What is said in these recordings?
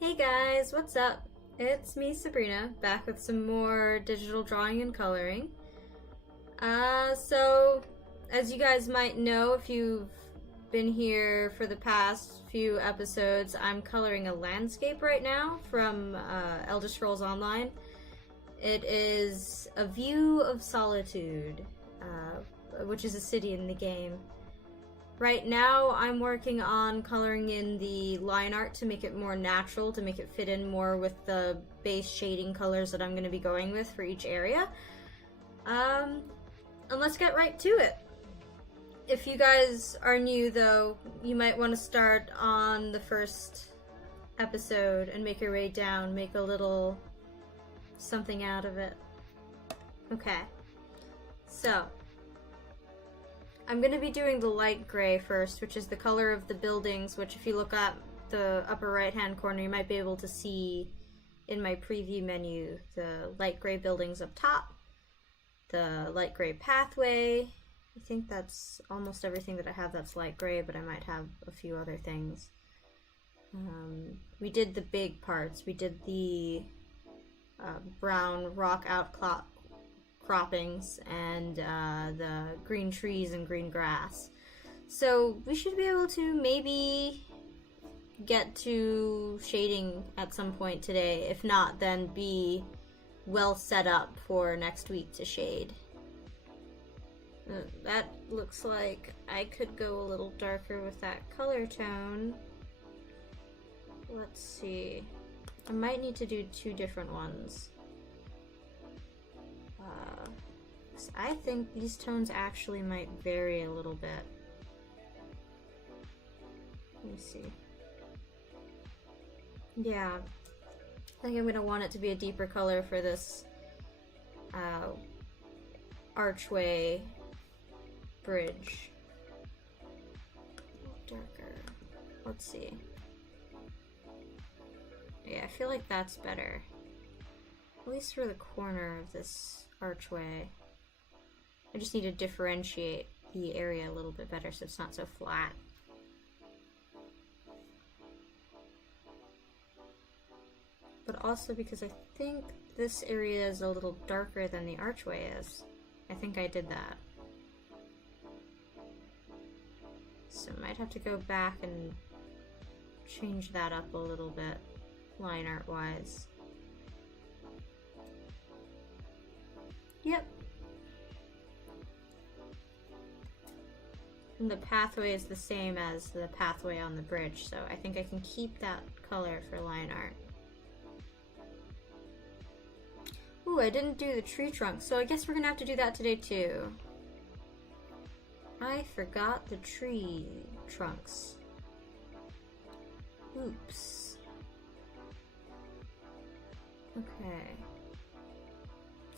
Hey guys, what's up? It's me, Sabrina, back with some more digital drawing and coloring. So, as you guys might know, if you've been here for the past few episodes, I'm coloring a landscape right now from Elder Scrolls Online. It is a view of solitude, which is a city in the game. Right now, I'm working on coloring in the line art to make it more natural, to make it fit in more with the base shading colors that I'm going to be going with for each area. And let's get right to it. If you guys are new, though, you might want to start on the first episode and make your way down, make a little something out of it. Okay, so I'm going to be doing the light gray first, which is the color of the buildings, which if you look at the upper right hand corner, you might be able to see in my preview menu the light gray buildings up top, the light gray pathway. I think that's almost everything that I have that's light gray, but I might have a few other things. We did the big parts. We did the brown rock outcroppings and the green trees and green grass. So we should be able to maybe get to shading at some point today. If not, then be well set up for next week to shade. That looks like I could go a little darker with that color tone. Let's see. I might need to do two different ones. I think these tones actually might vary a little bit. Let me see. Yeah, I think I'm going to want it to be a deeper color for this archway bridge. Darker. Let's see. Yeah, I feel like that's better. At least for the corner of this archway. I just need to differentiate the area a little bit better so it's not so flat. But also because I think this area is a little darker than the archway is. I think I did that. So I might have to go back and change that up a little bit, line art wise. Yep. And the pathway is the same as the pathway on the bridge, so I think I can keep that color for line art. Ooh, I didn't do the tree trunk, so I guess we're gonna have to do that today too. I forgot the tree trunks. Oops. Okay.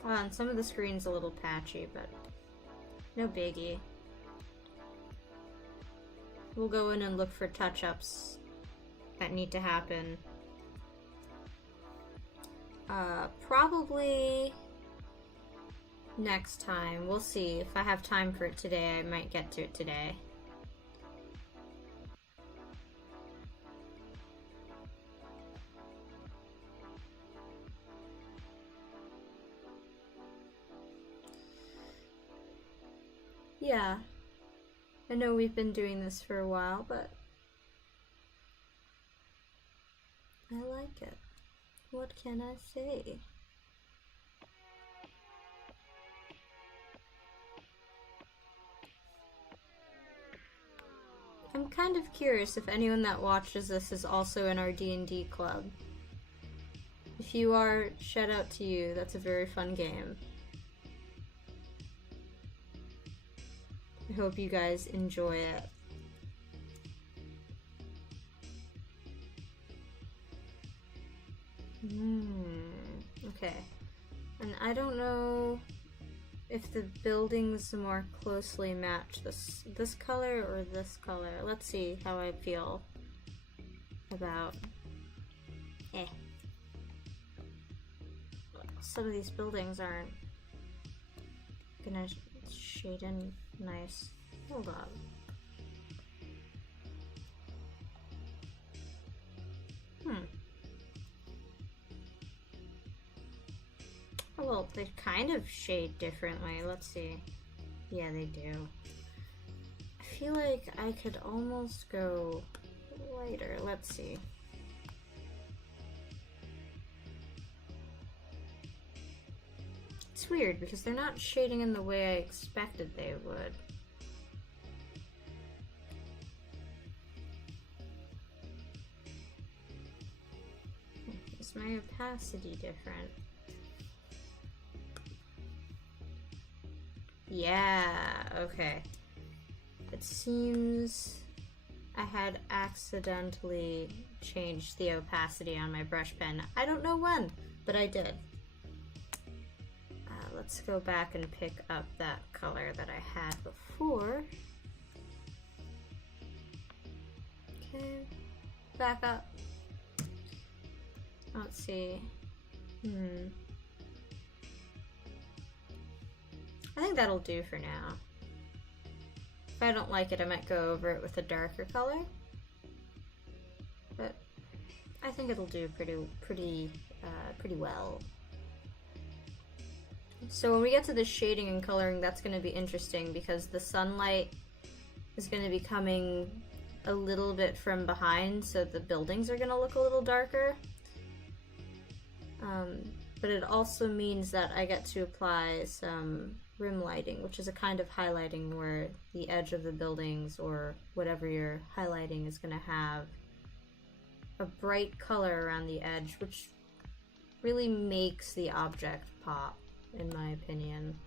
And some of the screen's a little patchy, but no biggie. We'll go in and look for touch-ups that need to happen. Probably next time. We'll see. If I have time for it today, I might get to it today. Yeah. I know we've been doing this for a while, but I like it. What can I say? I'm kind of curious if anyone that watches this is also in our D&D club. If you are, shout out to you. That's a very fun game. I hope you guys enjoy it. Okay. And I don't know if the buildings more closely match this color or this color. Let's see how I feel about some of these buildings aren't gonna shade in nice. Hold on. well, they kind of shade differently. Let's see. Yeah, they do. I feel like I could almost go lighter. Let's see. It's weird because they're not shading in the way I expected they would. Is my opacity different? Yeah, okay. It seems I had accidentally changed the opacity on my brush pen. I don't know when, but I did. Let's go back and pick up that color that I had before. Okay, back up. Let's see. I think that'll do for now. If I don't like it, I might go over it with a darker color. But I think it'll do pretty well. So when we get to the shading and coloring, that's going to be interesting because the sunlight is going to be coming a little bit from behind, so the buildings are going to look a little darker. But it also means that I get to apply some rim lighting, which is a kind of highlighting where the edge of the buildings or whatever you're highlighting is going to have a bright color around the edge, which really makes the object pop, in my opinion.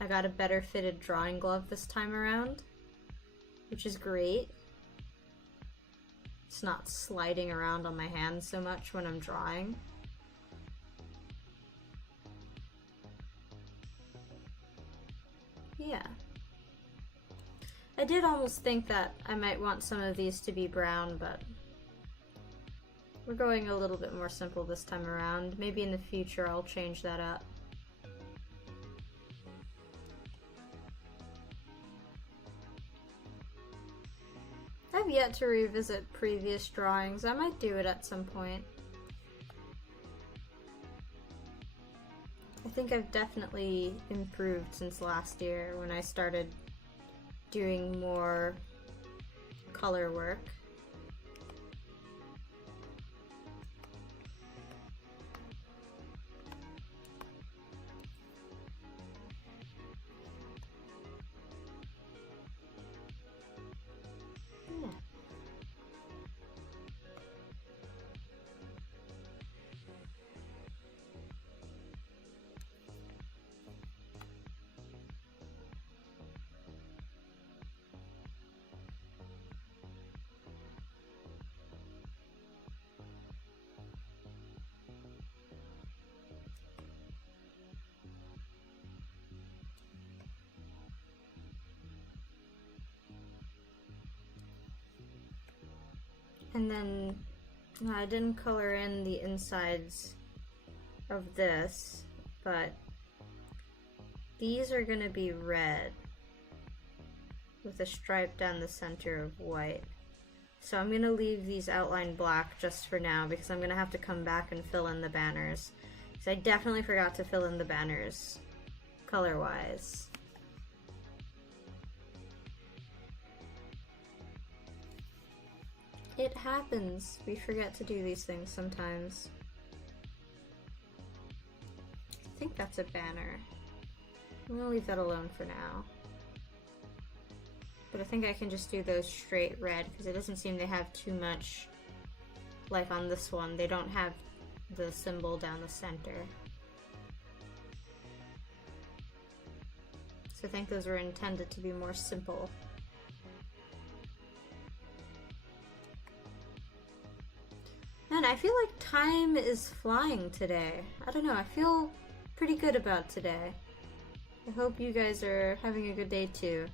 I got a better fitted drawing glove this time around, which is great. It's not sliding around on my hand so much when I'm drawing. Yeah. I did almost think that I might want some of these to be brown, but we're going a little bit more simple this time around. Maybe in the future I'll change that up. I've yet to revisit previous drawings. I might do it at some point. I think I've definitely improved since last year when I started doing more color work. And then I didn't color in the insides of this, but these are gonna be red with a stripe down the center of white. So I'm gonna leave these outlined black just for now because I'm gonna have to come back and fill in the banners. So I definitely forgot to fill in the banners color-wise. It happens. We forget to do these things sometimes. I think that's a banner. I'm gonna leave that alone for now. But I think I can just do those straight red because it doesn't seem they have too much, like on this one. They don't have the symbol down the center. So I think those were intended to be more simple. Man, I feel like time is flying today. I don't know, I feel pretty good about today. I hope you guys are having a good day too.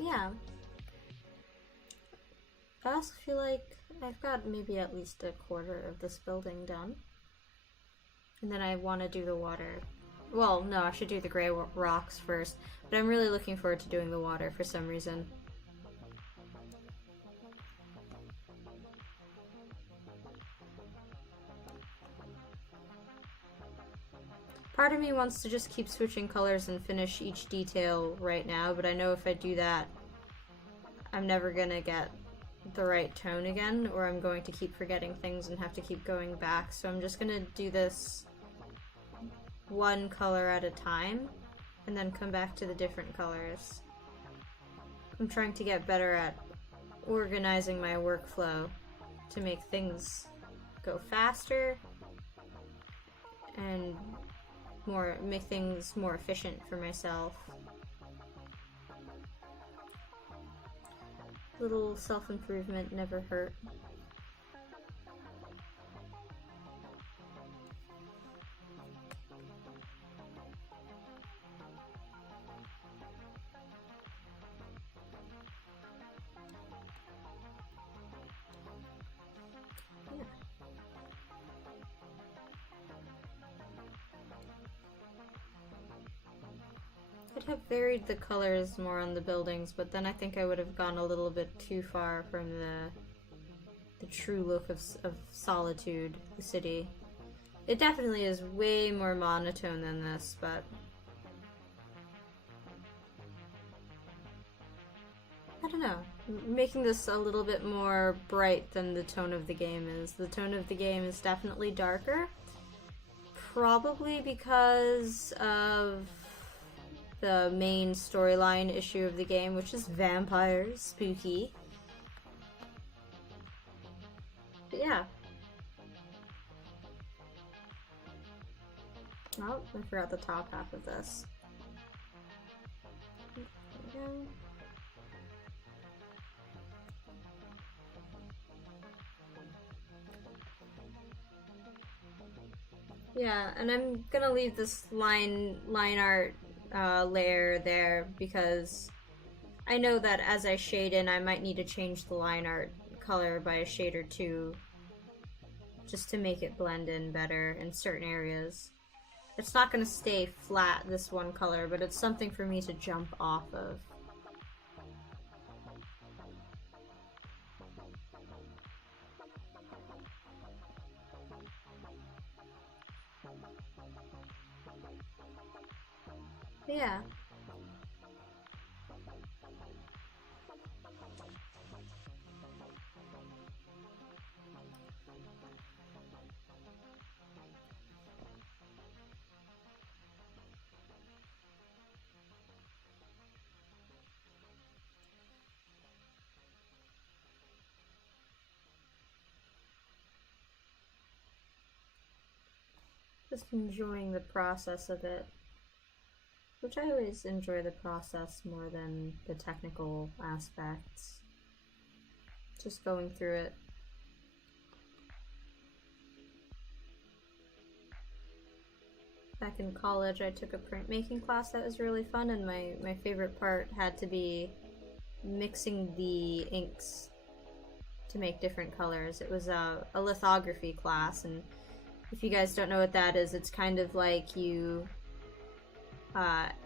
Yeah. I also feel like I've got maybe at least a quarter of this building done. And then I want to do the water. Well, no, I should do the gray rocks first. But I'm really looking forward to doing the water for some reason. Part of me wants to just keep switching colors and finish each detail right now, but I know if I do that, I'm never gonna get the right tone again, or I'm going to keep forgetting things and have to keep going back. So I'm just gonna do this one color at a time and then come back to the different colors. I'm trying to get better at organizing my workflow to make things go faster and make things more efficient for myself. Little self-improvement never hurt. Yeah. Could have varied the colors more on the buildings, but then I think I would have gone a little bit too far from the true look of Solitude, the city. It definitely is way more monotone than this, but I don't know. Making this a little bit more bright than the tone of the game is. The tone of the game is definitely darker, probably because of the main storyline issue of the game, which is vampires, spooky. But yeah. Oh, I forgot the top half of this. There we go. Yeah, and I'm gonna leave this line art layer there because I know that as I shade in, I might need to change the line art color by a shade or two just to make it blend in better in certain areas. It's not gonna stay flat, this one color, but it's something for me to jump off of. Yeah. Just enjoying the process of it. Which I always enjoy the process more than the technical aspects. Just going through it. Back in college, I took a printmaking class that was really fun, and my favorite part had to be mixing the inks to make different colors. It was a lithography class, and if you guys don't know what that is, it's kind of like you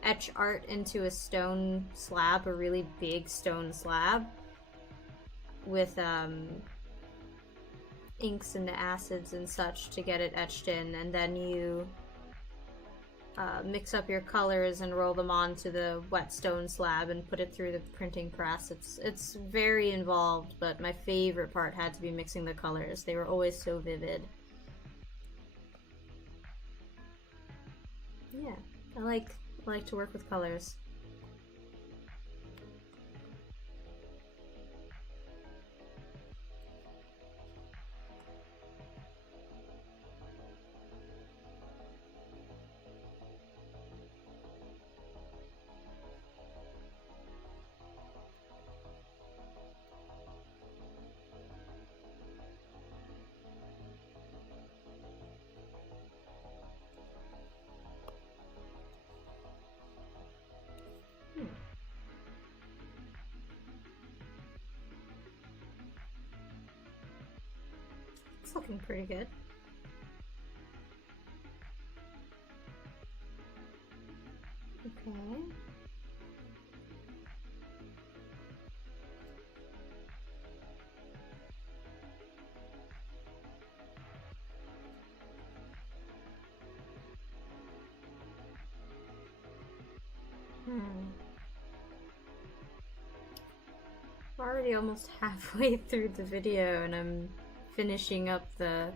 etch art into a stone slab, a really big stone slab, with inks and acids and such to get it etched in, and then you mix up your colors and roll them onto the wet stone slab and put it through the printing press. It's very involved, but my favorite part had to be mixing the colors. They were always so vivid. Yeah, I like to work with colors. It's looking pretty good. Okay. already almost halfway through the video and I'm finishing up the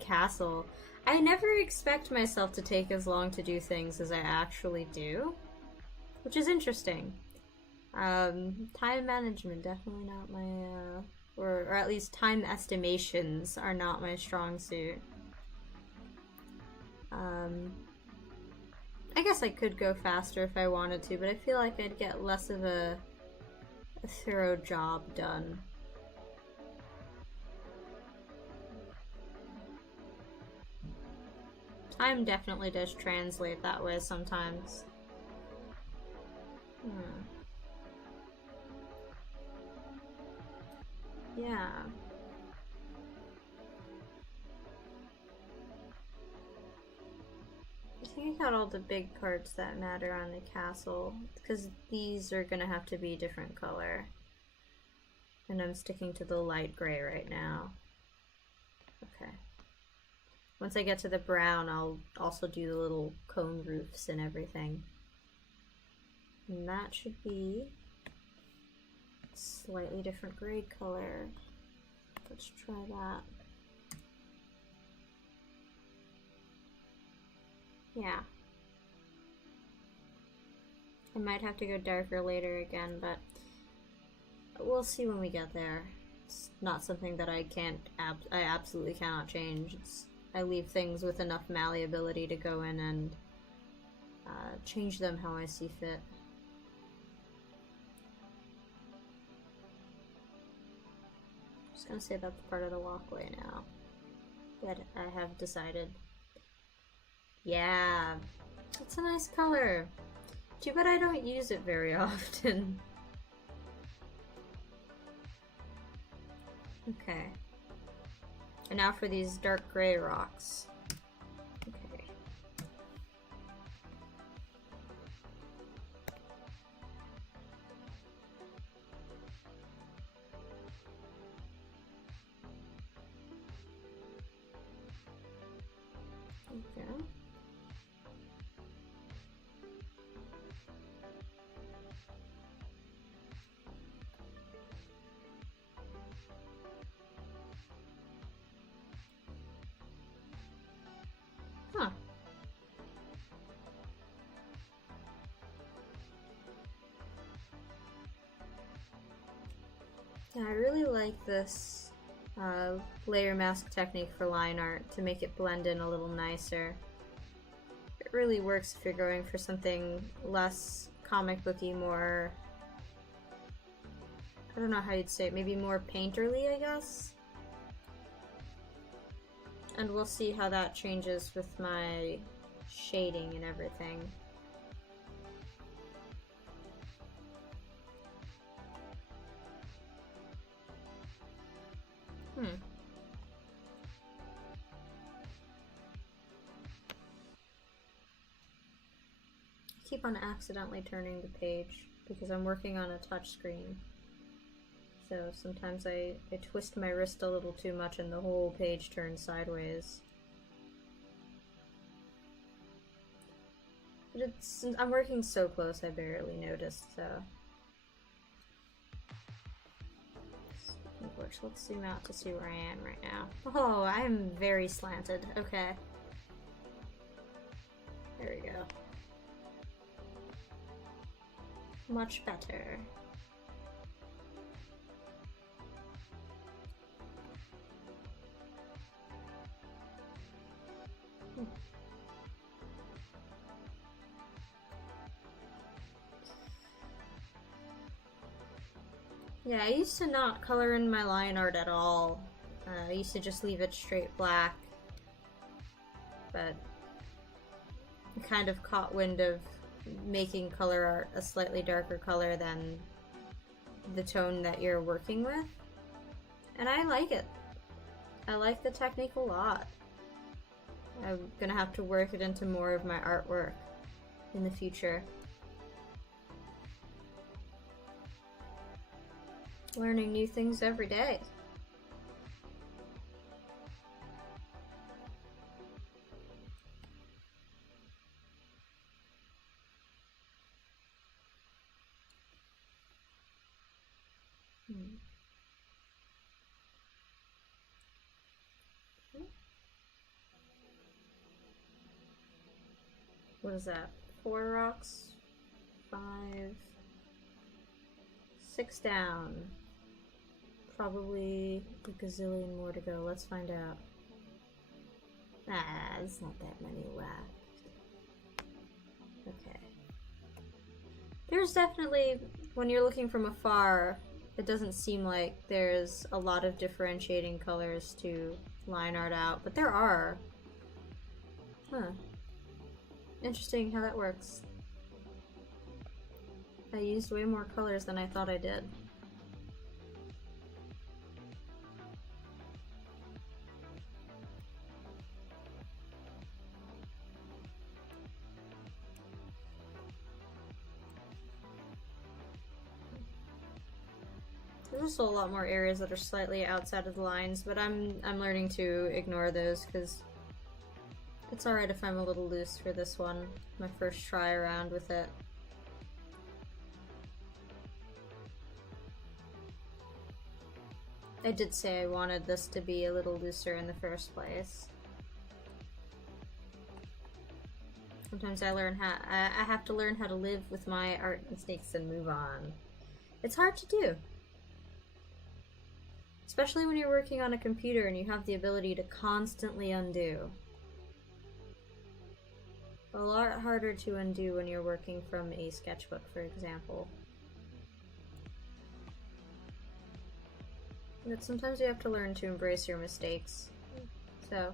castle. I never expect myself to take as long to do things as I actually do, which is interesting. Time management, definitely not my, or at least time estimations are not my strong suit. I guess I could go faster if I wanted to, but I feel like I'd get less of a thorough job done. Time definitely does translate that way sometimes. Yeah. I think I got all the big parts that matter on the castle, because these are gonna have to be a different color. And I'm sticking to the light gray right now. Okay. Once I get to the brown, I'll also do the little cone roofs and everything. And that should be a slightly different gray color. Let's try that. Yeah. I might have to go darker later again, but we'll see when we get there. It's not something that I absolutely cannot change. I leave things with enough malleability to go in and change them how I see fit. I'm just gonna say that's part of the walkway now. That I have decided. Yeah, it's a nice color. Too bad I don't use it very often. Okay. And now for these dark gray rocks. Okay. Okay. Huh. Yeah, I really like this layer mask technique for line art to make it blend in a little nicer. It really works if you're going for something less comic booky, more, I don't know how you'd say it, maybe more painterly, I guess? And we'll see how that changes with my shading and everything. I keep on accidentally turning the page because I'm working on a touch screen. So sometimes I twist my wrist a little too much and the whole page turns sideways. But I'm working so close I barely noticed, so. Let's zoom out to see where I am right now. Oh, I'm very slanted. Okay. There we go. Much better. Yeah, I used to not color in my line art at all. I used to just leave it straight black. But I kind of caught wind of making color art a slightly darker color than the tone that you're working with. And I like it. I like the technique a lot. I'm gonna have to work it into more of my artwork in the future. Learning new things every day. what is that? 4 rocks? 5... 6 down. Probably a gazillion more to go. Let's find out. Ah, there's not that many left. Okay. There's definitely, when you're looking from afar, it doesn't seem like there's a lot of differentiating colors to line art out, but there are. Huh. Interesting how that works. I used way more colors than I thought I did. There's also a lot more areas that are slightly outside of the lines, but I'm learning to ignore those because it's alright if I'm a little loose for this one. My first try around with it. I did say I wanted this to be a little looser in the first place. Sometimes I have to learn how to live with my art mistakes and move on. It's hard to do. Especially when you're working on a computer and you have the ability to constantly undo. A lot harder to undo when you're working from a sketchbook, for example. But sometimes you have to learn to embrace your mistakes. So,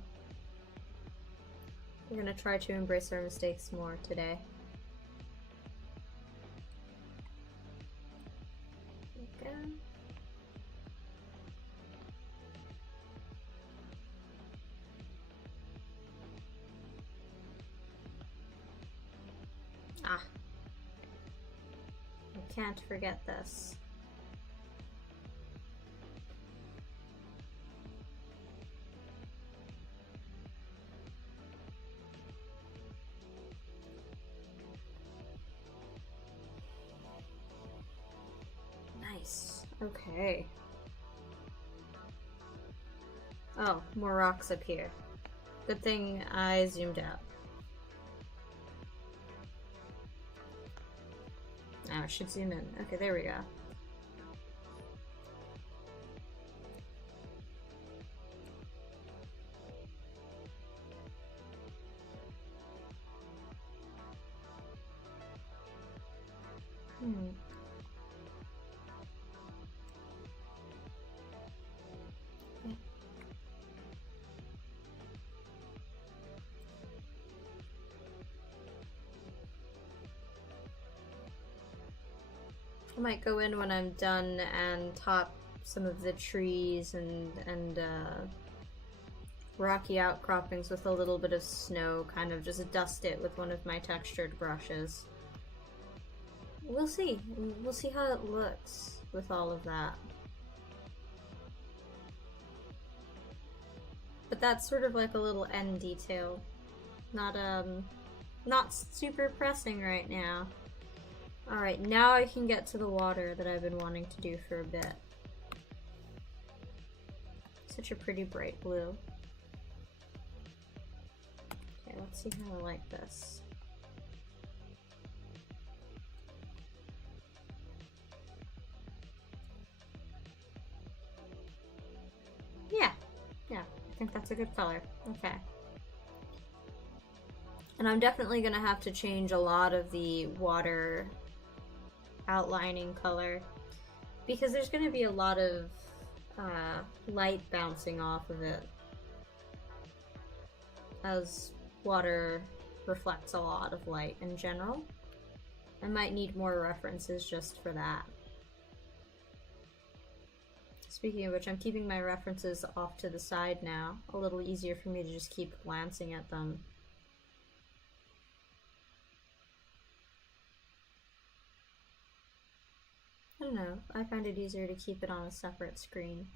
we're gonna try to embrace our mistakes more today. Okay. Ah. I can't forget this. Nice. Okay. Oh, more rocks up here. Good thing I zoomed out. Oh, I should zoom in. Okay, there we go. I might go in when I'm done and top some of the trees and rocky outcroppings with a little bit of snow, kind of just dust it with one of my textured brushes. We'll see. We'll see how it looks with all of that. But that's sort of like a little end detail. Not super pressing right now. Alright, now I can get to the water that I've been wanting to do for a bit. Such a pretty bright blue. Okay, let's see how I like this. Yeah, I think that's a good color. Okay. And I'm definitely gonna have to change a lot of the water outlining color because there's going to be a lot of light bouncing off of it, as water reflects a lot of light in general. I might need more references just for that. Speaking of which, I'm keeping my references off to the side now. A little easier for me to just keep glancing at them. I don't know, I find it easier to keep it on a separate screen.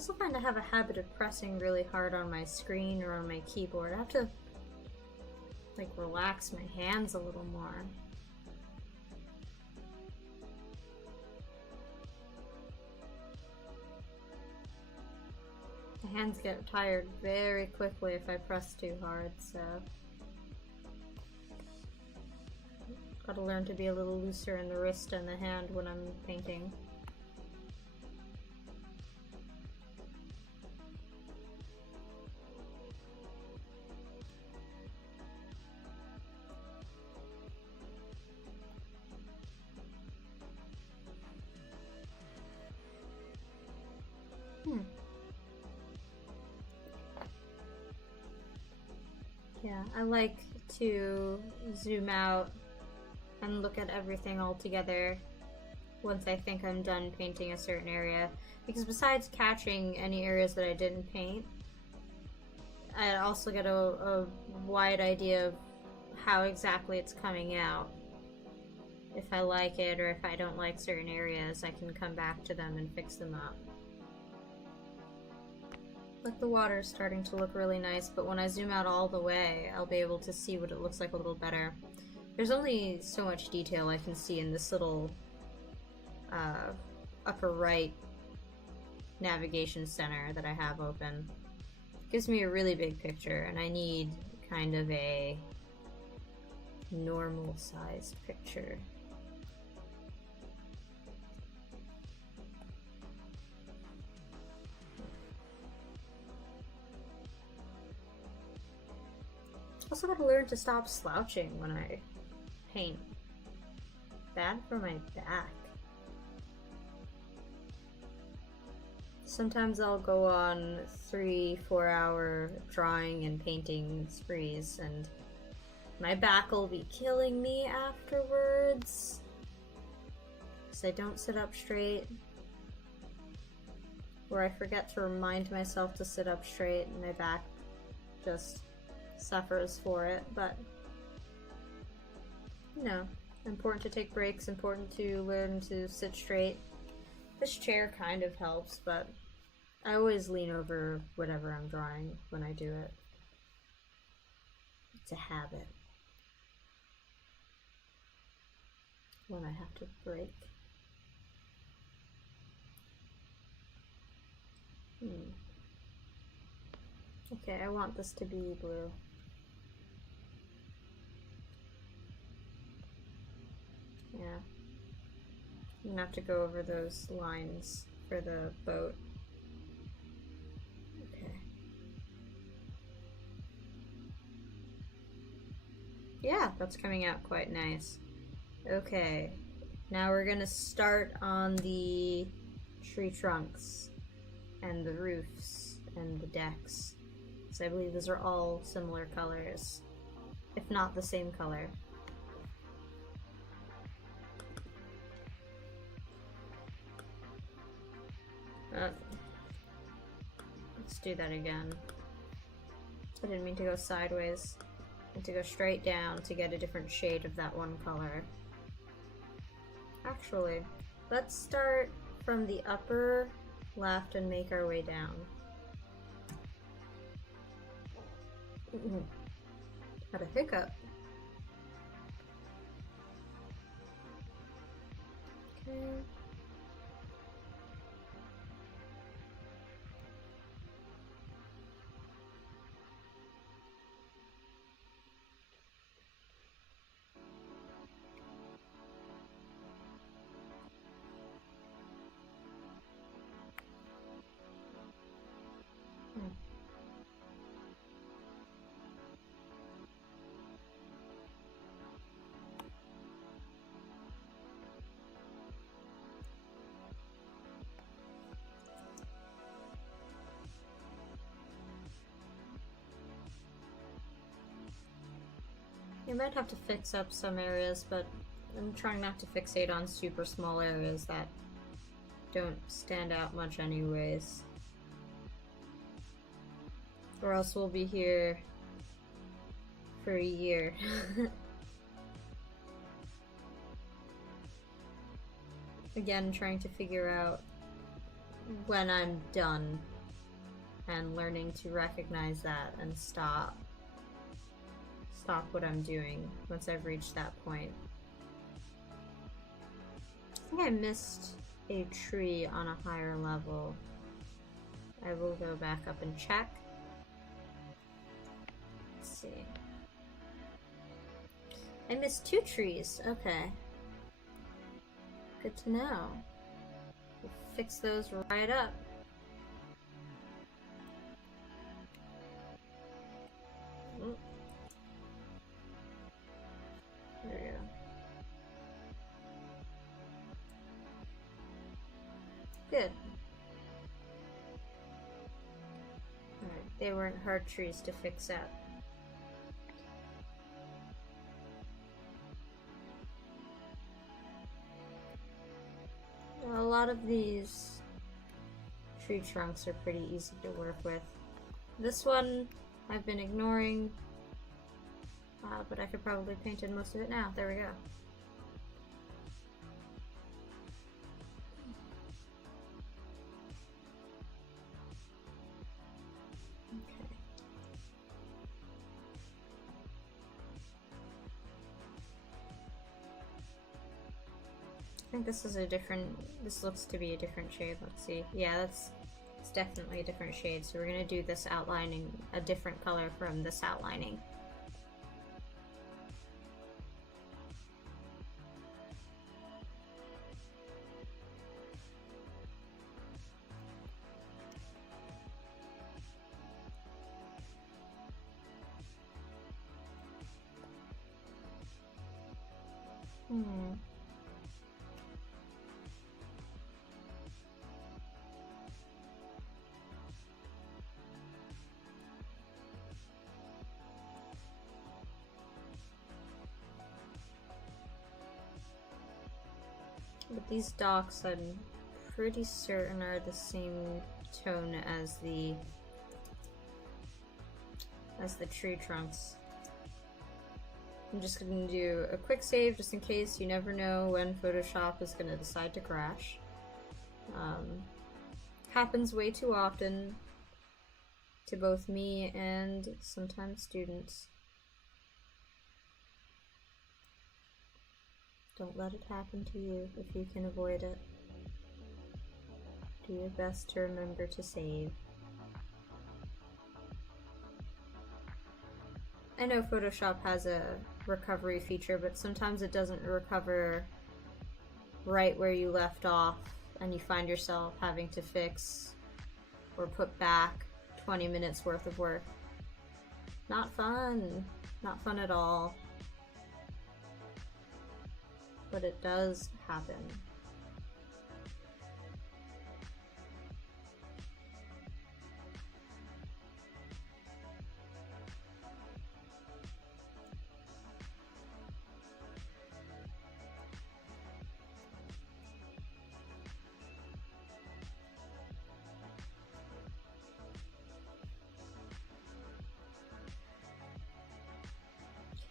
also find I have a habit of pressing really hard on my screen or on my keyboard. I have to, like, relax my hands a little more. My hands get tired very quickly if I press too hard, so gotta learn to be a little looser in the wrist and the hand when I'm painting. Yeah, I like to zoom out and look at everything all together once I think I'm done painting a certain area. Because besides catching any areas that I didn't paint, I also get a wide idea of how exactly it's coming out. If I like it or if I don't like certain areas, I can come back to them and fix them up. Like the water's starting to look really nice, but when I zoom out all the way, I'll be able to see what it looks like a little better. There's only so much detail I can see in this little upper right navigation center that I have open. It gives me a really big picture, and I need kind of a normal sized picture. Also gotta learn to stop slouching when I paint. Bad for my back. Sometimes I'll go on 3-4 hour drawing and painting sprees and my back will be killing me afterwards because I don't sit up straight, or I forget to remind myself to sit up straight and my back just suffers for it. But you know, important to take breaks, important to learn to sit straight. This chair kind of helps, but I always lean over whatever I'm drawing when I do it. It's a habit. One I have to break. Okay, I want this to be blue. Yeah. I'm gonna have to go over those lines for the boat. Okay. Yeah, that's coming out quite nice. Okay, now we're gonna start on the tree trunks and the roofs and the decks. So I believe those are all similar colors, if not the same color. Let's do that again. I didn't mean to go sideways. I meant to go straight down to get a different shade of that one color. Actually, let's start from the upper left and make our way down. Had a hiccup. Okay. You might have to fix up some areas, but I'm trying not to fixate on super small areas that don't stand out much anyways. Or else we'll be here for a year. Again, trying to figure out when I'm done and learning to recognize that and stop what I'm doing once I've reached that point. I think I missed a tree on a higher level. I will go back up and check. Let's see. I missed 2 trees. Okay. Good to know. We'll fix those right up. There we go. Good. Alright, they weren't hard trees to fix up. A lot of these tree trunks are pretty easy to work with. This one I've been ignoring, but I could probably paint in most of it now. There we go. Okay. I think this is a different, this looks to be a different shade. Let's see. Yeah, it's definitely a different shade. So we're gonna do this outlining a different color from this outlining. But these docks, I'm pretty certain, are the same tone as the tree trunks. I'm just gonna do a quick save just in case. You never know when Photoshop is gonna decide to crash. Happens way too often to both me and sometimes students. Don't let it happen to you if you can avoid it. Do your best to remember to save. I know Photoshop has a recovery feature, but sometimes it doesn't recover right where you left off, and you find yourself having to fix or put back 20 minutes worth of work. Not fun. Not fun at all. But it does happen.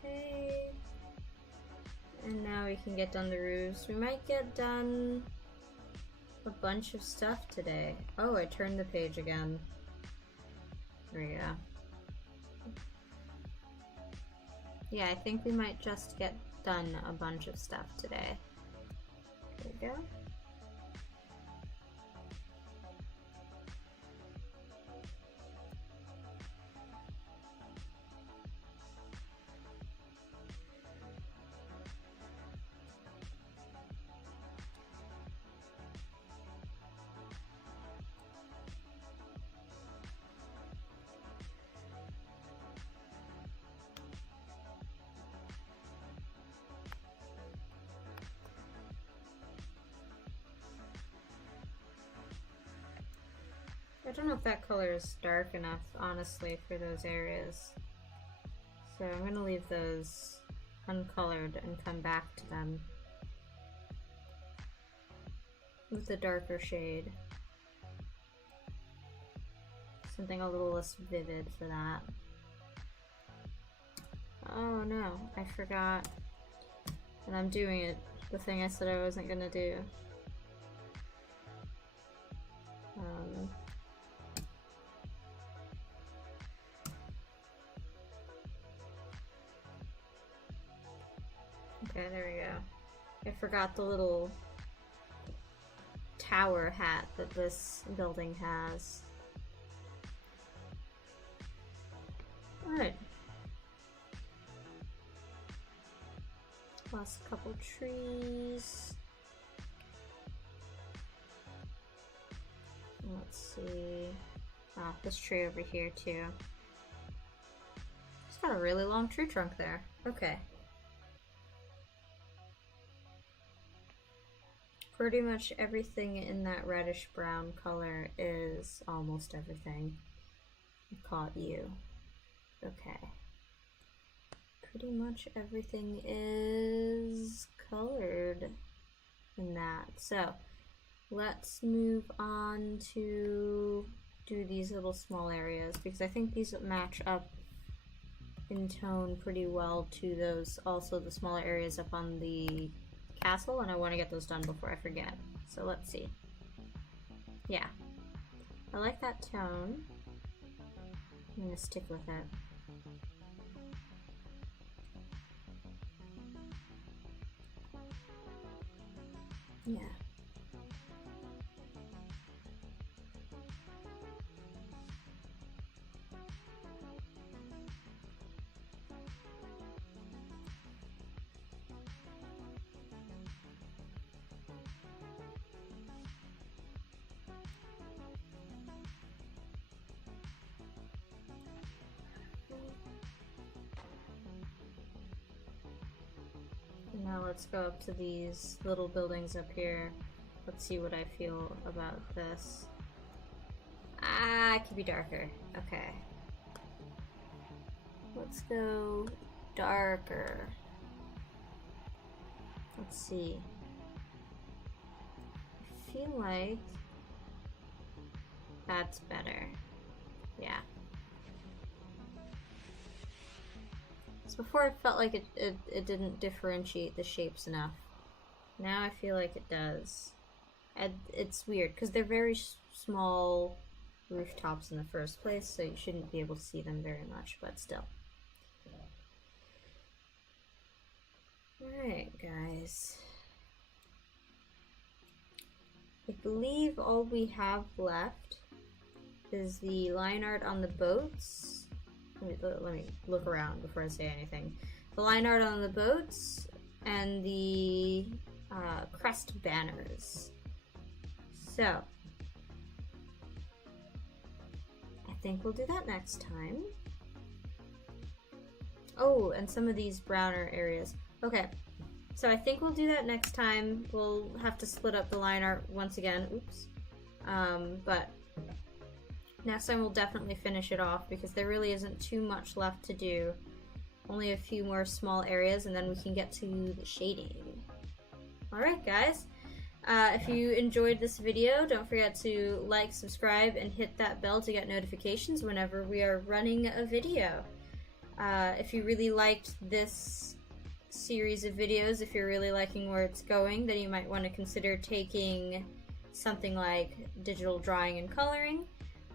Okay. And now we can get done the roofs. We might get done a bunch of stuff today. Oh, I turned the page again. There we go. Yeah, I think we might just get done a bunch of stuff today. There we go. I don't know if that color is dark enough, honestly, for those areas. So I'm gonna leave those uncolored and come back to them with the darker shade. Something a little less vivid for that. Oh no, I forgot. And I'm doing it, the thing I said I wasn't gonna do. Okay, there we go. I forgot the little tower hat that this building has. Alright. Lost a couple trees. Let's see. Ah, this tree over here too. It's got a really long tree trunk there. Okay. Pretty much everything in that reddish brown color is almost everything. I caught you. Okay. Pretty much everything is colored in that. So let's move on to do these little small areas because I think these match up in tone pretty well to those, also the smaller areas up on the castle, and I want to get those done before I forget. So let's see. Yeah. I like that tone. I'm going to stick with it. Yeah. Now let's go up to these little buildings up here. Let's see what I feel about this. Ah, it could be darker. Okay. Let's go darker. Let's see. I feel like that's better. Yeah. Before it felt like it didn't differentiate the shapes enough. Now I feel like it does. And it's weird because they're very small rooftops in the first place, so you shouldn't be able to see them very much, but still. Alright, guys. I believe all we have left is the line art on the boats. Let me look around before I say anything. The line art on the boats and the crest banners. So, I think we'll do that next time. Oh, and some of these browner areas. Okay, so I think we'll do that next time. We'll have to split up the line art once again. Oops. But next time we'll definitely finish it off because there really isn't too much left to do. Only a few more small areas and then we can get to the shading. Alright guys, if you enjoyed this video, don't forget to like, subscribe, and hit that bell to get notifications whenever we are running a video. If you really liked this series of videos, if you're really liking where it's going, then you might want to consider taking something like digital drawing and coloring.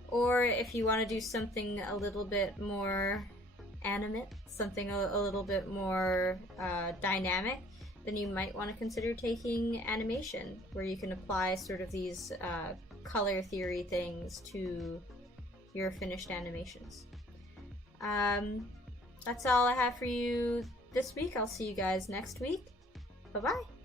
Or if you want to do something a little bit more animate, something a little bit more dynamic, then you might want to consider taking animation, where you can apply sort of these color theory things to your finished animations. That's all I have for you this week. I'll see you guys next week. Bye-bye.